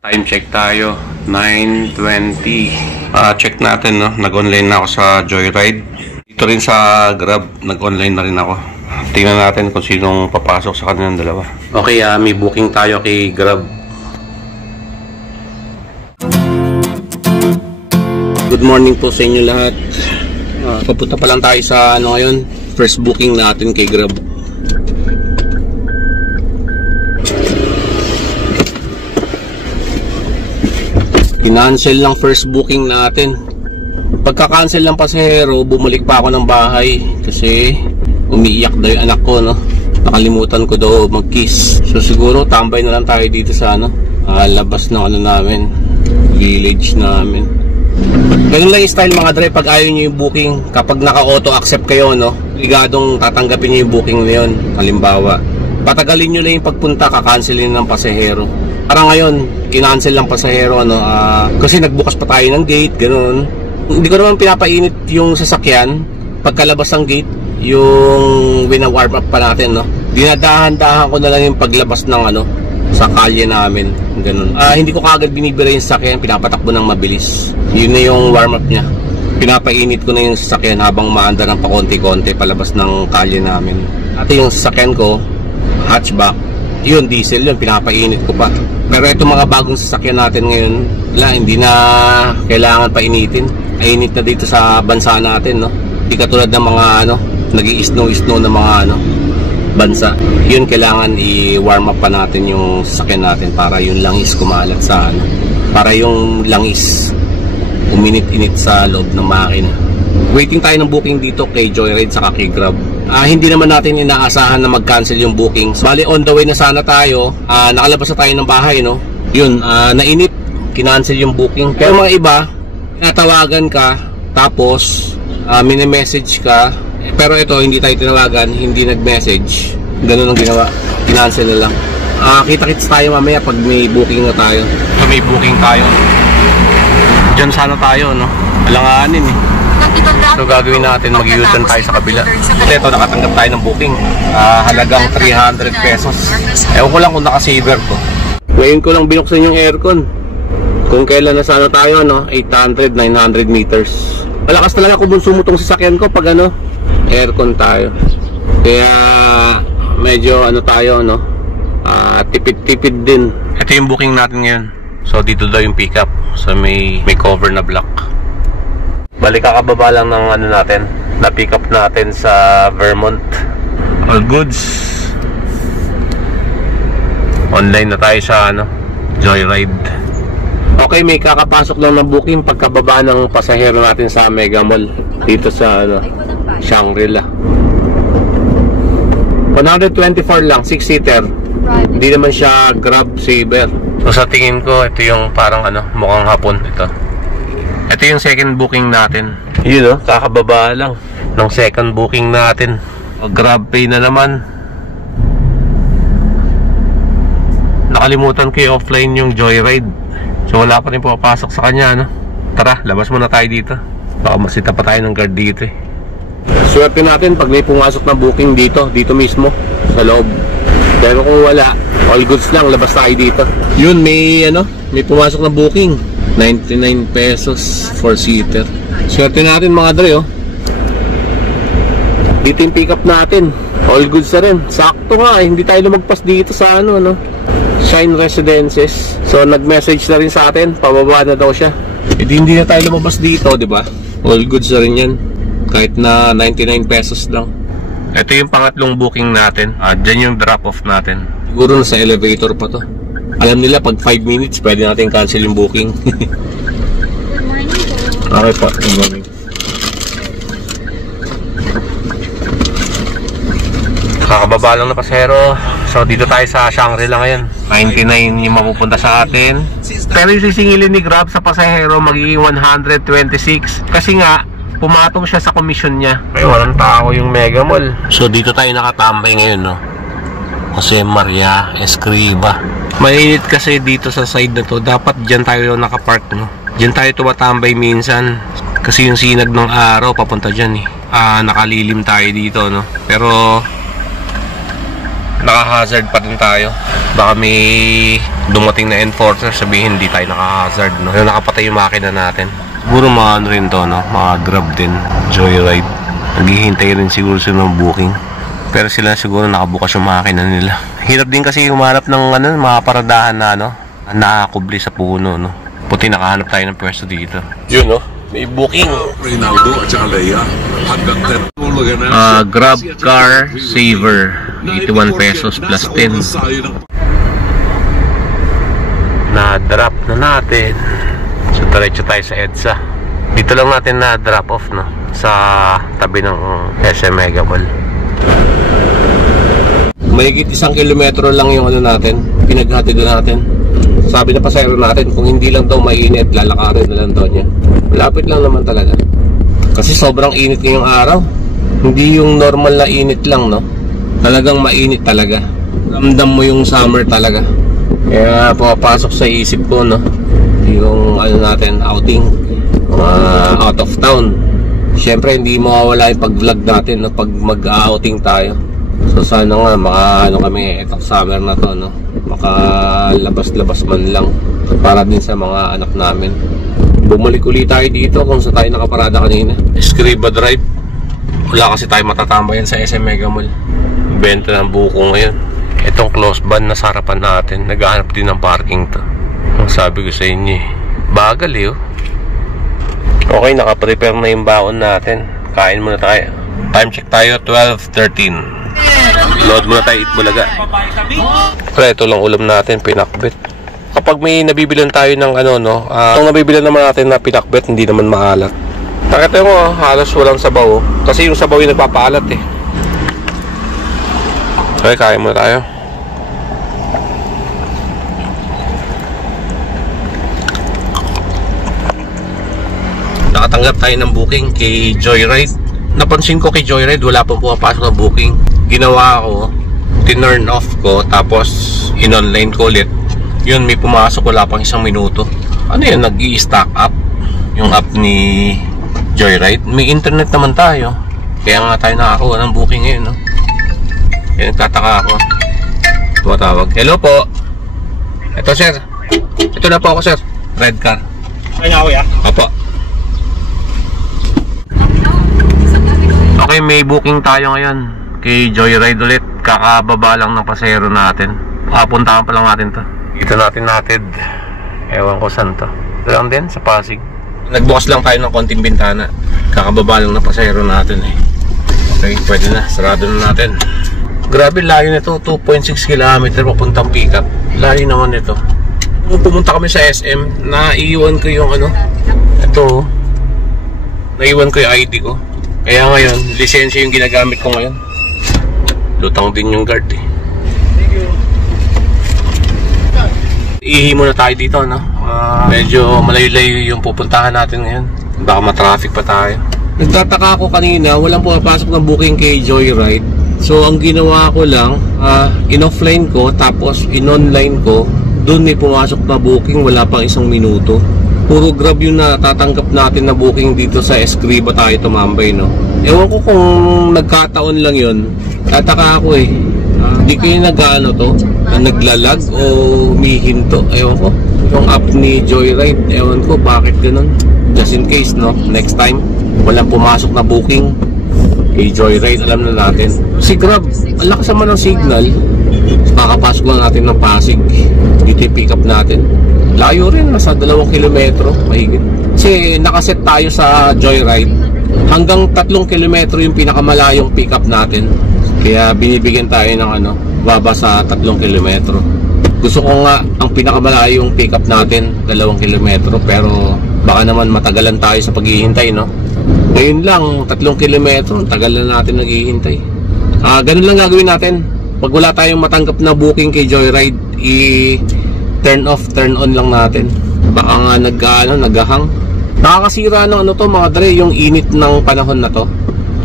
Time check tayo, 9:20. Check natin, no? Nag-online na ako sa Joyride. Dito rin sa Grab, nag-online na rin ako. Tingnan natin kung sinong papasok sa kanilang dalawa. Okay, may booking tayo kay Grab. Good morning po sa inyo lahat. Papunta pa lang tayo sa ngayon, first booking natin kay Grab. Kinancel lang first booking natin. Pagka-cancel ng pasahero, bumalik pa ako ng bahay kasi umiiyak daw yung anak ko, no? Nakalimutan ko daw mag-kiss. So siguro tambay na lang tayo dito sa labas ng namin, village namin. Ganun lang yung style mga dre, pag ayaw nyo yung booking, kapag naka-auto accept kayo, no? Ligadong tatanggapin nyo yung booking na yun. Halimbawa, patagalin nyo lang yung pagpunta, kakancelin ng pasahero. Parang ngayon, kinancel lang pasahero, kasi nagbukas pa tayo ng gate, ganoon. Hindi ko naman pinapainit yung sasakyan. Pagkalabas ng gate, yung wina-warm up pa natin, no? Dinadahan-dahan ko na lang yung paglabas ng sa kalye namin, ganoon. Hindi ko kaagad binibira yung sasakyan, pinapatakbo ng mabilis. Yun na yung warm up niya. Pinapainit ko na yung sasakyan habang maanda ng pakonti-konti palabas ng kalye namin. At yung sasakyan ko, hatchback, yun, diesel yun, pinapainit ko pa. Pero itong mga bagong sasakyan natin ngayon, hindi na kailangan painitin. Ainit na dito sa bansa natin, no? Hindi katulad ng mga nag-i-snow na mga bansa. Yun, kailangan i-warm up pa natin yung sasakyan natin para yung langis kumalat sa para yung langis uminit-init sa loob ng makina. Waiting tayo ng booking dito kay Joyride sa kay Grab. Hindi naman natin inaasahan na mag-cancel yung booking. Bali, on the way na sana tayo. Nakalabas na tayo ng bahay, no? Yun, nainip, kinancel yung booking. Pero mga iba, tinatawagan ka, tapos mini-message ka. Pero ito, hindi tayo tinawagan, hindi nag-message. Ganun ang ginawa, kinancel na lang. Kita-kits tayo mamaya pag may booking na tayo. So, may booking tayo. Diyan sana tayo, no? Alanganin, eh. So gagawin natin, mag-U-turn tayo sa kabila. Ito, nakatanggap tayo ng booking, halagang 300 pesos. Ewan ko lang kung naka-saver ko. Ngayon ko lang binuksan yung aircon. Kung kailan na sana tayo, 800, 900 meters. Malakas talaga kung sumutong sasakyan ko pag aircon tayo. Kaya medyo tayo, tipid-tipid din. Ito yung booking natin ngayon. So dito daw yung pickup. So may cover na block. Balik kakababa lang ng natin, na pick up natin sa Vermont. All goods. Online na tayo sa Joyride. Okay, may kakapasok lang ng booking pagkababa ng pasahero natin sa Mega Mall dito sa Shangri-La. 124 lang, 6-seater. Hindi naman siya Grab Saver. So sa tingin ko, ito yung parang mukhang hapon ito. Ito yung second booking natin. Yun, kakababa lang ng second booking natin. Grab Pay na naman. Nakalimutan ko yung offline yung Joyride. So wala pa rin papasok sa kanya, Tara, labas muna tayo dito. Baka masita pa tayo ng guard dito, eh. Swerte natin pag may pumasok na booking dito mismo sa loob. Pero kung wala, all goods lang, labas tayo dito. Yun, may pumasok na booking. 99 pesos, 4-seater. Swerte natin mga dre, Dito yung pick up natin. All goods na rin. Sakto nga, hindi tayo lumagpas dito sa Shine Residences. So nag-message na rin sa atin, pababa na daw siya. Hindi na tayo lumabas dito, di ba? All goods na rin yan. Kahit na 99 pesos lang. Ito yung pangatlong booking natin. Dyan yung drop-off natin. Siguro nasa elevator pa to. Alam nila pag 5 minutes pwede natin cancel yung booking. Okay po, good morning. Kakababa lang na pasahero. So dito tayo sa Shangri-La ngayon. 99 yung mapupunta sa atin. Pero yung sisingilin ni Grab sa pasahero magiging 126. Kasi nga pumatong siya sa commission niya. Ay, walang tao yung Mega Mall. So dito tayo nakatambay ngayon, Jose Maria Escriva. Mainit kasi dito sa side na to. Dapat dyan tayo nakapark, Dyan tayo tumatambay minsan. Kasi yung sinag ng araw papunta dyan, Nakalilim tayo dito, Pero naka-hazard pa din tayo. Baka may dumating na enforcer, sabihin hindi tayo naka-hazard, no? Yung nakapatay yung makina natin. Siguro mga ano rin to, no? Mga Grab din, Joyride. Naghihintay rin siguro sila ng booking. Pero sila siguro nakabukas yung makina nila. Hirap din kasi humanap ng ano, mga paradahan na ano, nakakubli sa puno, no? Puti nakahanap tayo ng pwesto dito. Yun, no? May booking. Rinaldo at saka Leia. Hanggang 10 Grab Car Saver. 81 pesos plus 10. Na-drop na natin. So, diretso tayo sa EDSA. Dito lang natin na-drop off, no? Sa tabi ng SM Mega Mall. Mahigit 1 kilometro lang yung ano natin, pinaghatid na natin. Sabi na pasahero natin, kung hindi lang daw mainit, lalakarin na lang daw niya. Malapit lang naman talaga. Kasi sobrang init ngayong araw. Hindi yung normal na init lang, no? Talagang mainit talaga. Ramdam mo yung summer talaga. Kaya pumapasok sa isip ko, no? Yung ano natin, outing. Out of town. Siyempre hindi mawawala yung pag-vlog natin, no? Pag mag-outing tayo. So sana nga maka ano kami itong summer na to, no? Makalabas-labas man lang para din sa mga anak namin. Bumalik ulit tayo dito kung saan tayo nakaparada kanina. Escriba Drive. Wala kasi tayo matatambayan sa SM Mega Mall. Benta ng buko ngayon. Itong close ban na sa harapan natin, naghahanap din ng parking to. Ang sabi ko sa inyo, bagal eh, oh. Okay, nakaprepare na yung baon natin. Kain muna tayo. Time check tayo, 12:13. Load muna tayo Itbulaga. Pero ito lang ulam natin, pinakbet. Kapag may nabibilan tayo ng ano, no, itong nabibilan naman natin na pinakbet, hindi naman maalat. Nakita mo, halos walang sabaw, oh. Kasi yung sabaw yung nagpapaalat eh. Okay, kain muna tayo. Nakatanggap tayo ng booking kay Joyride. Napansin ko kay Joyride, wala pang pumapasok na booking. Ginawa ko, tinurn off ko, tapos in-online ko ulit. Yun, may pumasok, wala pang 1 minuto. Ano yun, nag-i-stack up yung app ni Joyride. May internet naman tayo, kaya nga tayo nakakuha ng booking ngayon, no? Kaya nagtataka ako. Tumatawag. Hello po. Ito sir, ito na po ako sir. Red car. Kanya ako ya? Opo. Okay, may booking tayo ngayon kay Joyride ulit. Kakababa lang ng pasahero natin. Papuntahan pa lang natin to. Dito natin natid. Ewan ko saan to. Ito lang din sa Pasig. Nagbukas lang tayo ng konting bintana. Kakababa lang ng pasahero natin eh. Okay, pwede na. Sarado na natin. Grabe, layo nito. 2.6 km papuntang pick-up. Layo naman ito. Nung pumunta kami sa SM, naiiwan ko yung ano. Ito. Naiiwan ko yung ID ko. Kaya ngayon, lisensya yung ginagamit ko ngayon. Lutang din yung guard eh. Ihi muna tayo dito, no? Medyo malayo-layo yung pupuntahan natin ngayon. Baka matraffic pa tayo. Nagtataka ako kanina, walang pumapasok ng booking kay Joyride. So ang ginawa ko lang, in-offline ko, tapos in-online ko. Doon may pumasok na booking, wala pang 1 minuto. Puro Grab yung natatanggap natin na booking dito sa Escriba tayo tumambay, no? Ewan ko kung nagkataon lang yun. Tataka ako eh. Di kayo nag-ano to? Naglalag o humihinto? Ewan ko. Yung app ni Joyride, ewan ko bakit ganun. Just in case, no? Next time, walang pumasok na booking kay Joyride, alam na natin. Si Grab, ang lakas naman ng signal. Kakapasok lang natin ng Pasig. Dito yung pick up natin. Layo rin, nasa 2 kilometro mahigit. Kasi nakaset tayo sa Joyride, hanggang 3 kilometro yung pinakamalayong pick up natin. Kaya binibigyan tayo ng ano, baba sa 3 kilometro. Gusto ko nga ang pinakamalayong pick up natin 2 kilometro, pero baka naman matagalan tayo sa paghihintay, no? Ngayon lang 3 kilometro, tagal na natin naghihintay. Ganun lang gagawin natin. Pag wala tayong matanggap na booking kay Joyride, turn off, turn on lang natin. Baka nga naghahang. Nakakasira ng ano to mga dre, yung init ng panahon na to.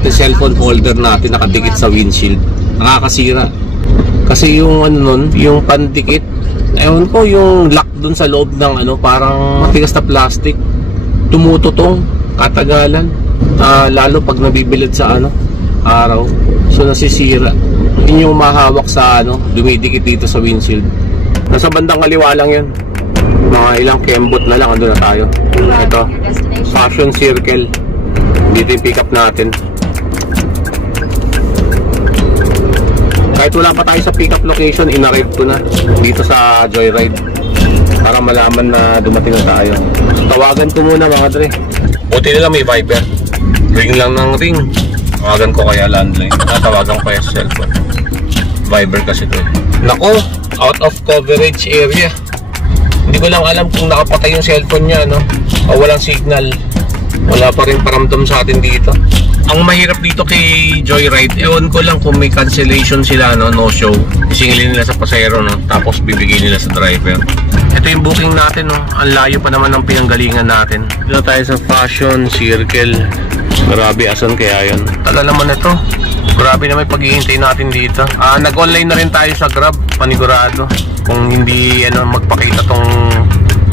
Yung cellphone holder natin nakadikit sa windshield, nakakasira. Kasi yung ano nun, yung pandikit, ewan ko, yung lock dun sa loob ng ano, parang matigas na plastic, tumututong katagalan, lalo pag nabibilad sa ano, araw. So nasisira. Yun yung mahawak sa ano, dumidikit dito sa windshield. Nasa bandang kaliwa lang yun. Mga ilang kembot na lang, ando na tayo. Ito, Fashion Circle. Dito yung pick up natin. Kahit wala pa tayo sa pick up location, in-arrive ko na dito sa Joyride para malaman na dumating na tayo. So, tawagan ko muna mga dre. Buti nila may Viber. Ring lang ng ring. Tawagan ko kaya landline. Tawagan ko kaya sa cellphone. Viber kasi ito. Nako, out of coverage area. Hindi ko lang alam kung nakapatay yung cellphone niya, no? O walang signal. Wala pa rin paramdam sa atin dito. Ang mahirap dito kay Joyride, ewan ko lang kung may cancellation sila, no? No show. Isingilin nila sa pasahero, no? Tapos bibigay nila sa driver. Ito yung booking natin, no? Ang layo pa naman ng pinanggalingan natin. Dito tayo sa Fashion Circle. Grabe, asan kaya yun? Tagal naman ito. Grabe naman paghihintay natin dito. Nag-online na rin tayo sa Grab, panigurado. Kung hindi magpakita tong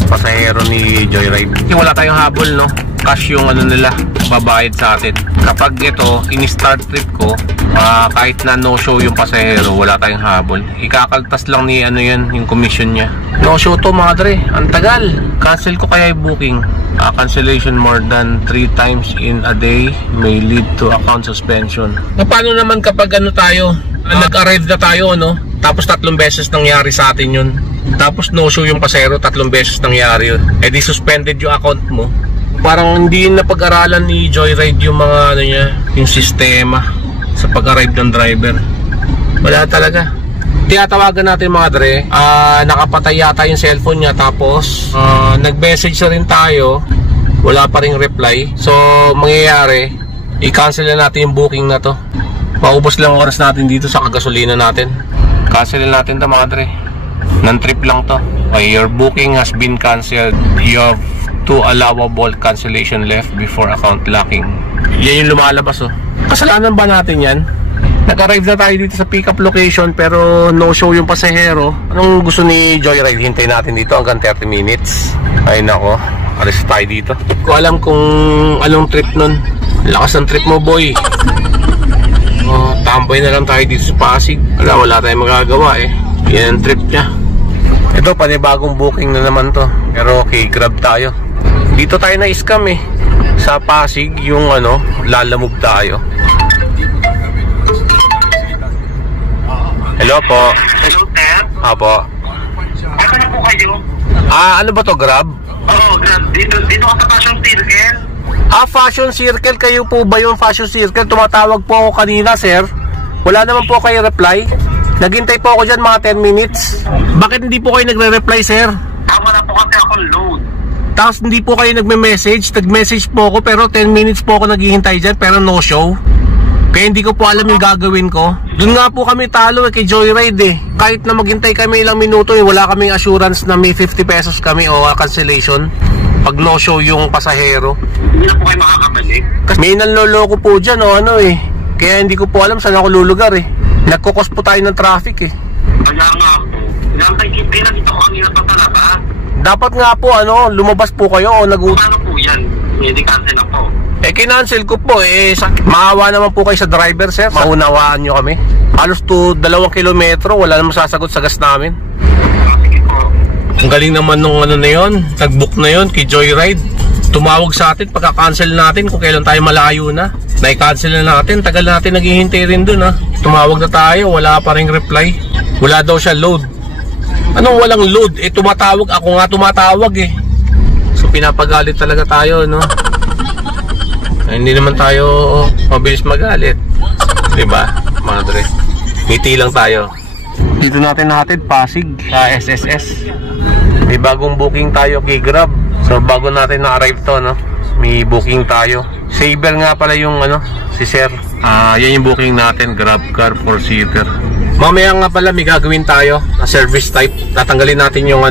pasahero ni Joyride. Kasi wala tayong habol, no? Cash yung nila, babayad sa atin. Kapag ito, in-start trip ko, kahit na no show yung pasahero, wala tayong habol. Ikakaltas lang ni yan, yung commission niya. No show to mga dre, ang tagal. Cancel ko kaya yung booking. Cancellation more than 3 times in a day may lead to account suspension. Paano naman kapag tayo, nag-arrive na tayo, no? Tapos 3 beses nangyari sa atin yun. Tapos no show yung pasahero, 3 beses nangyari yun. Eh di suspended yung account mo. Parang hindi napag-aralan ni Joyride yung mga niya, yung sistema sa pag-arrive ng driver. Wala talaga. Tiyatawagan natin mga dre, nakapatay yata yung cellphone niya, tapos nag-message na rin tayo, wala pa ring reply. So mangyayari, i-cancel na natin yung booking na to. Maubos lang oras natin dito sa kagasolina natin. Cancel na natin to mga dre. Non-trip lang to. Your booking has been canceled. You have 2 allowable cancellation left before account locking. Yan yung lumalabas, oh. Kasalanan ba natin yan? Nag-arrive na tayo dito sa pick-up location pero no show yung pasahero. Anong gusto ni Joyride? Hintay natin dito hanggang 30 minutes. Ay nako, alis tayo dito. Hindi ko alam kung anong trip nun. Lakas ng trip mo, boy. Tambay na lang tayo dito sa Pasig. Wala tayong magagawa eh. Yan ang trip niya. Ito, panibagong booking na naman to. Pero okay, Grab tayo. Dito tayo na-scam eh. Sa Pasig, yung lalamove tayo. Hello po. Hello, sir. Apo. Asa na po kayo? Ano ba to, Grab? Oo, Grab. Dito ka sa Fashion Circle. Fashion Circle. Kayo po ba yung Fashion Circle? Tumatawag po ako kanina, sir. Wala naman po kayo reply. Naghintay po ako dyan mga 10 minutes. Bakit hindi po kayo nagre-reply, sir? Tama na po kasi ako load. Tapos hindi po kayo nagme-message. Nag-message po ako pero 10 minutes po ako naghihintay dyan pero no show. Kaya hindi ko po alam yung gagawin ko. Doon nga po kami talo kay Joyride eh. Kahit na maghintay kami ilang minuto wala kaming assurance na may 50 pesos kami o cancellation pag no show yung pasahero. Hindi na po kayo makakabalik. Kasi may nanloloko po dyan eh. Kaya hindi ko po alam saan ako lulugar eh. Nagkukos po tayo ng traffic eh. Kaya nga po. Nakita ko kanina pa talaga. Dapat nga po lumabas po kayo o Paano po yan? Hindi cancel na po. Kinancel ko po maawa naman po kayo sa driver, sir. Maunawaan nyo kami. Halos to 2 kilometro, wala namang sasagot sa gas namin. Sige po. Ang galing naman nung na yun, nag-book na yun kay Joyride. Tumawag sa atin, pagka-cancel natin kung kailan tayo malayo na. Na-cancel na natin, tagal natin naghihintay rin dun ha. Tumawag na tayo, wala pa ring reply. Wala daw siya load. Anong walang load? Tumatawag, ako nga tumatawag eh. So pinapagalit talaga tayo, no? Hindi naman tayo mabilis magalit. Diba, madre? Ngiti lang tayo. Dito natin natin Pasig sa SSS. May bagong booking tayo kay Grab. So bago natin na-arrive to, no? May booking tayo. Saber nga pala yung si Sir. Yan yung booking natin, Grab car 4-seater. Mamaya nga pala may gagawin tayo na service type. Tatanggalin natin yung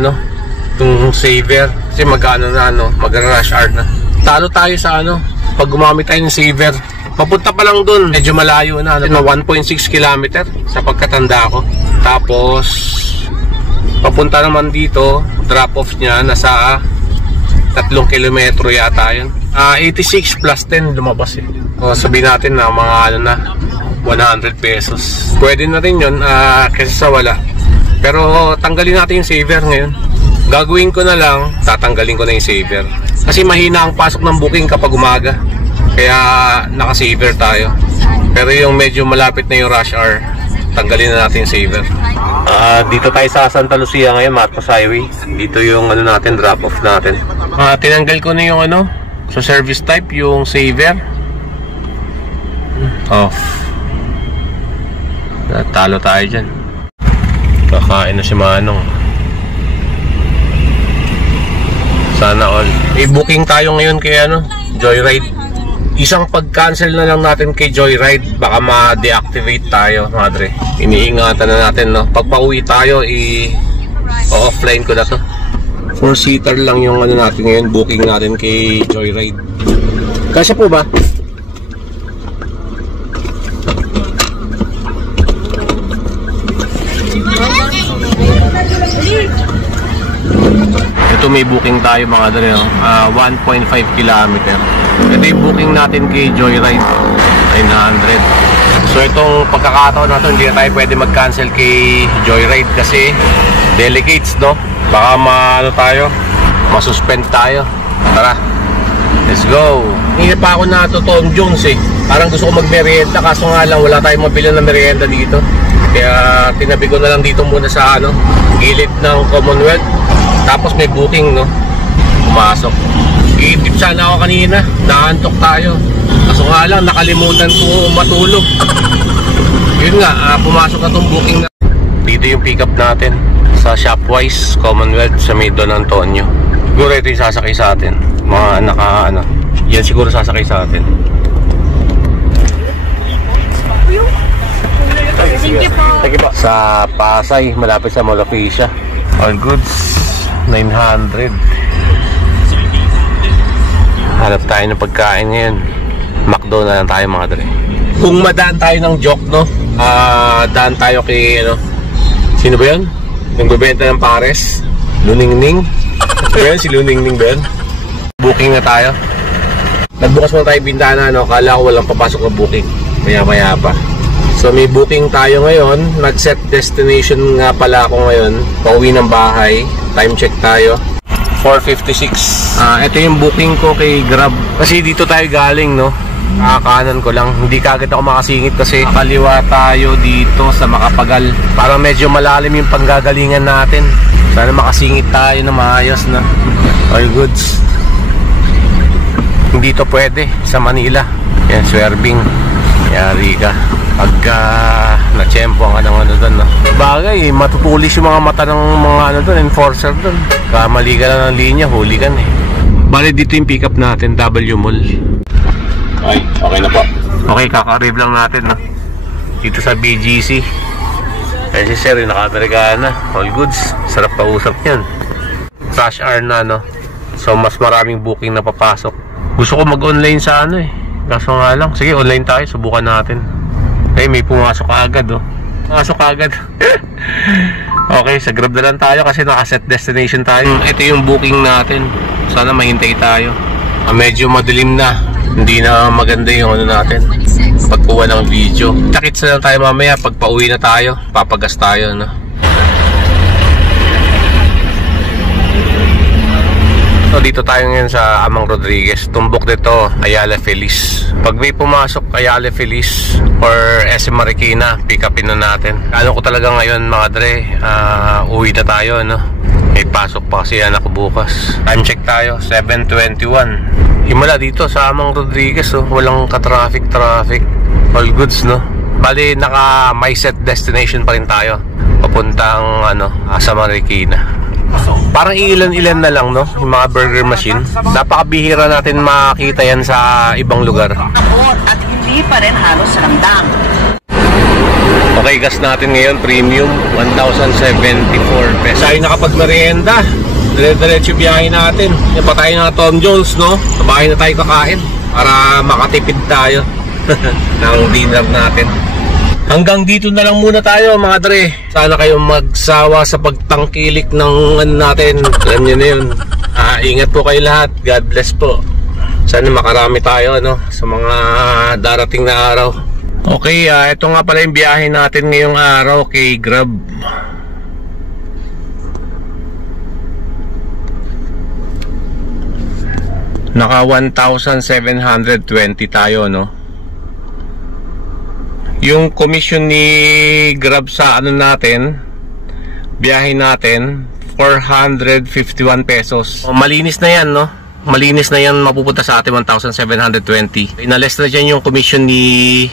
yung saver kasi mag-rush hour na. Talo tayo sa pag gumamit tayo ng saver. Papunta pa lang dun, medyo malayo na 1.6 km sa pagkatanda ko. Tapos papunta naman dito, drop off niya nasa 3 kilometro yata yun. 86 plus 10 lumabas eh. O sabihin natin na mga 100 pesos. Pwede na rin yun kaysa sa wala. Pero tanggalin natin yung saver ngayon. Gagawin ko na lang, tatanggalin ko na yung saver. Kasi mahina ang pasok ng booking kapag umaga. Kaya naka-saver tayo. Pero yung medyo malapit na yung rush hour, tanggalin na natin yung saver. Dito tayo sa Santa Lucia ngayon, Marcos Highway. Dito yung ano natin, drop off natin. Tinanggal ko na yung ano, sa service type, yung saver. Off. Talo tayo dyan. Kakain na si Manong. Sana all. I-booking tayo ngayon kay ano, Joyride. Isang pag-cancel na lang natin kay Joyride, baka ma-deactivate tayo, madre. Iniingatan na natin, no? Pag pauwi tayo, offline ko na to. 4-seater lang yung ano natin ngayon, booking natin kay Joyride. Kasya po ba? Ito may booking tayo mga dre, 1.5 kilometer. Ito yung booking natin kay Joyride, 900. So itong pagkakataon na ito, hindi na tayo pwede mag-cancel kay Joyride kasi delegates, no? Baka masuspend tayo. Tara, let's go. Hindi pa ako na Tom Jones eh. Parang gusto ko mag-merienda, kaso nga lang wala tayong mabili ng merienda dito. Kaya tinabi ko na lang dito muna sa ano, gilid ng Commonwealth. Tapos may booking, no? Pumasok. Iitip sana ako kanina, naantok tayo. Kaso nga lang, nakalimutan ko matulog. Yun nga, pumasok na tong booking na. Dito yung pick up natin sa Shopwise, Commonwealth, sa may Don Antonio. Siguro ito yung sasakay sa atin. Mga ano, yan siguro sasakay sa atin. Thank you po. Sa Pasay, malapit sa Mall of Asia. All goods, 900. Hanap tayo ng pagkain ngayon. McDo na lang tayo mga dre. Kung madaan tayo ng joke, no? Daan tayo kay ano, sino ba yun? Yung bebenta ng pares, Luningning. Ba yun? Si Luningning ba yun? Booking na tayo. Nagbukas mo tayo bintana, no? Kala ko walang papasok na booking. Maya pa. So may booking tayo ngayon. Nag-set destination nga pala ako ngayon. Pauwi ng bahay. Time check tayo, 4:56. Ito yung booking ko kay Grab. Kasi dito tayo galing, no? Kanan ko lang. Hindi kagad ako makasingit kasi kaliwa tayo dito sa Makapagal. Parang medyo malalim yung panggagalingan natin. Sana makasingit tayo na maayos na. All goods. Hindi to pwede sa Manila. Yan, swerving. Yari ka. Pagka na-tsempo ang ano doon, no? Bagay, matutulis yung mga mata ng mga ano doon, enforcer doon. Kamali ka lang ng linya, huli ka na eh. Bale, dito yung pick up natin, W Mall. Okay na po. Okay, kaka-arrive lang natin, no? Dito sa BGC. Ayan si Sir, yung naka-Amerikana. All goods, sarap kausap yan. Rush hour na, no? So, mas maraming booking na papasok. Gusto ko mag-online sa ano eh. Kaso nga lang, sige, online tayo, subukan natin. Eh, may pumasok agad, oh. Pumasok agad. Okay, sa Grab na lang tayo kasi naka-set destination tayo. Ito yung booking natin. Sana mahintay tayo. Medyo madilim na. Hindi na maganda yung ano natin, pagkuha ng video. Takits na lang tayo mamaya pag pauwi na tayo. Papagas tayo, no? So, dito tayo ngayon sa Amang Rodriguez. Tumbok dito, Ayala Feliz. Pag may pumasok Ayala Feliz or SM Marikina, pick upin na natin. Ano ko talaga ngayon mga dre, uwi na tayo, no? May pasok pa kasi anak ko bukas. Time check tayo, 7:21. Himala dito sa Amang Rodriguez, oh. Walang ka-traffic. All goods, no? Bali, naka my set destination pa rin tayo. Papuntang sa Marikina. Parang ilan-ilan na lang, no? Yung mga burger machine. Napakabihira natin makita yan sa ibang lugar. At hindi pa rin halos ramdam. Okay, gas natin ngayon, premium, 1,074 pesos. Tayo nakapag-merienda. Dire-diretso biyahe natin. Yung pa tayo ng Tom Jones, no? Sa bahay na tayo kakain para makatipid tayo ng dinner natin. Hanggang dito na lang muna tayo mga dre. Sana kayong magsawa sa pagtangkilik ng natin. Alam nyo na yun. Ingat po kayo lahat. God bless po. Sana makarami tayo sa mga darating na araw. Okay, ito nga pala yung biyahe natin ngayong araw kay Grab. Naka 1,720 tayo, no? Yung commission ni Grab sa ano natin, biyahe natin, 451 pesos. Malinis na yan, no? Malinis na yan, mapupunta sa atin 1,720. Inales na dyan yung commission ni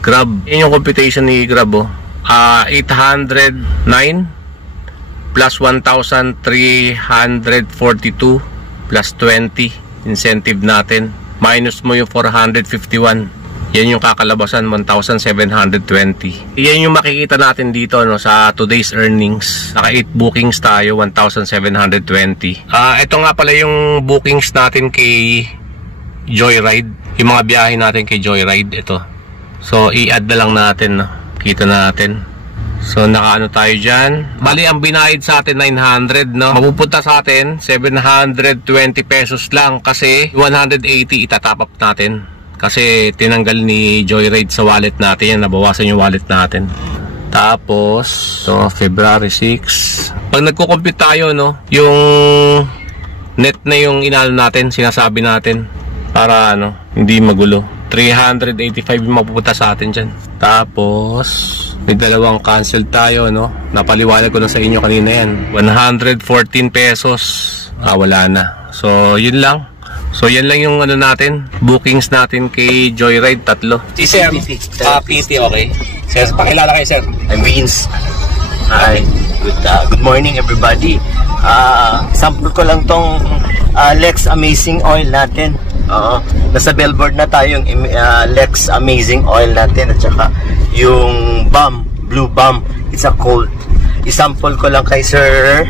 Grab. Yan yung computation ni Grab, oh. 809 plus 1,342 plus 20 incentive natin. Minus mo yung 451. Yan yung kakalabasan, 1,720. Yan yung makikita natin dito, no, sa today's earnings. Naka 8 bookings tayo, 1,720. Ito nga pala yung bookings natin kay Joyride. Yung mga biyahe natin kay Joyride, ito. So, i-add na lang natin, no? Kita natin. So, nakaano tayo dyan. Bali, ang binayad sa atin, 900, no? Mapupunta sa atin, 720 pesos lang. Kasi, 180 itatap up natin. Kasi, tinanggal ni Joyride sa wallet natin yan. Nabawasan yung wallet natin. Tapos, so, February 6. Pag nagko-compute tayo, no? Yung net na yung inalo natin, sinasabi natin. Para, ano, hindi magulo. 385 yung mapupunta sa atin dyan. Tapos, may dalawang cancel tayo, no? Napaliwanag ko na sa inyo kanina yan. 114 pesos. Wala na. So, yun lang. So, yan lang yung ano natin. Bookings natin kay Joyride, 3. Si Sir, PT, okay. Sir, pakilala kayo, Sir. I'm Vince. Hi. Good morning, everybody. Sample ko lang tong Lex Amazing Oil natin. Nasa billboard na tayo yung Lex Amazing Oil natin at saka yung BAM, Blue BAM. It's a cold. I-sample ko lang kay Sir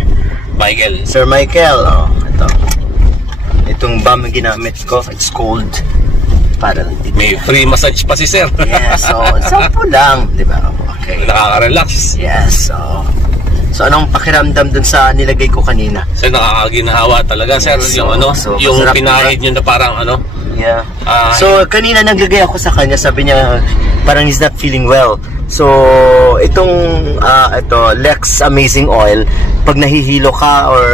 Michael. Sir Michael. Ito. Itong BAM yung ginamit ko. It's cold. Para may free massage pa si Sir. Yes, so sample lang, di ba? Okay. Nakaka-relax. Yes, so anong pakiramdam dun sa nilagay ko kanina? Sir, nakakaginahawa talaga, Sir. Yes, yung ano, so, yung pinahid nyo na parang ano. Yeah. So kanina naglagay ako sa kanya, sabi niya parang he's not feeling well. So itong ito Lex Amazing Oil, pag nahihilo ka or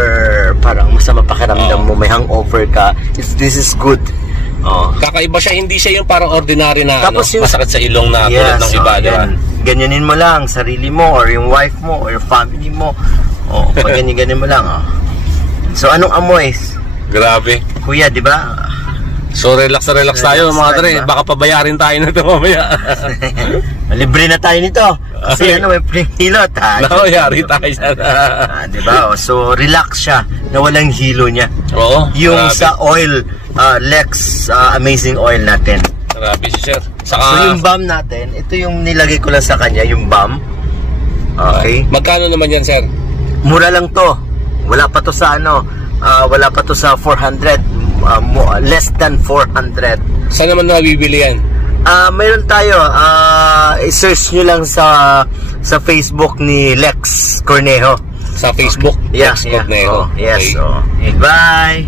parang masama pakiramdam mo, may hangover ka, this is good. Kakaiba siya, hindi siya yung parang ordinary na tapos ano, masakit sa ilong na tulad ng iba, di ba? Ganyanin mo lang sarili mo or yung wife mo or your family mo. Pag ganyan mo lang. So anong amoy? Grabe. Kuya, di ba? So relax tayo mga dre. Baka pabayarin tayo na ito mamaya. Libre na tayo nito. Kasi ano, may hilot. Yari tayo dyan. Diba? So relax siya na walang hilo niya. Oo. Yung grabe. sa oil, Lex Amazing Oil natin. Grabe si Sir. Saka, so yung BAM natin, ito yung nilagay ko lang sa kanya, yung BAM. Okay. Magkano naman yan, Sir? Mura lang to. Wala pa to sa ano, wala pa to sa 400. Less than 400. Saan naman nabibili yan? Mayroon tayo. I-search nyo lang sa Facebook ni Lex Cornejo. Sa Facebook? Yeah, Lex Cornejo. Yes. Okay. Bye!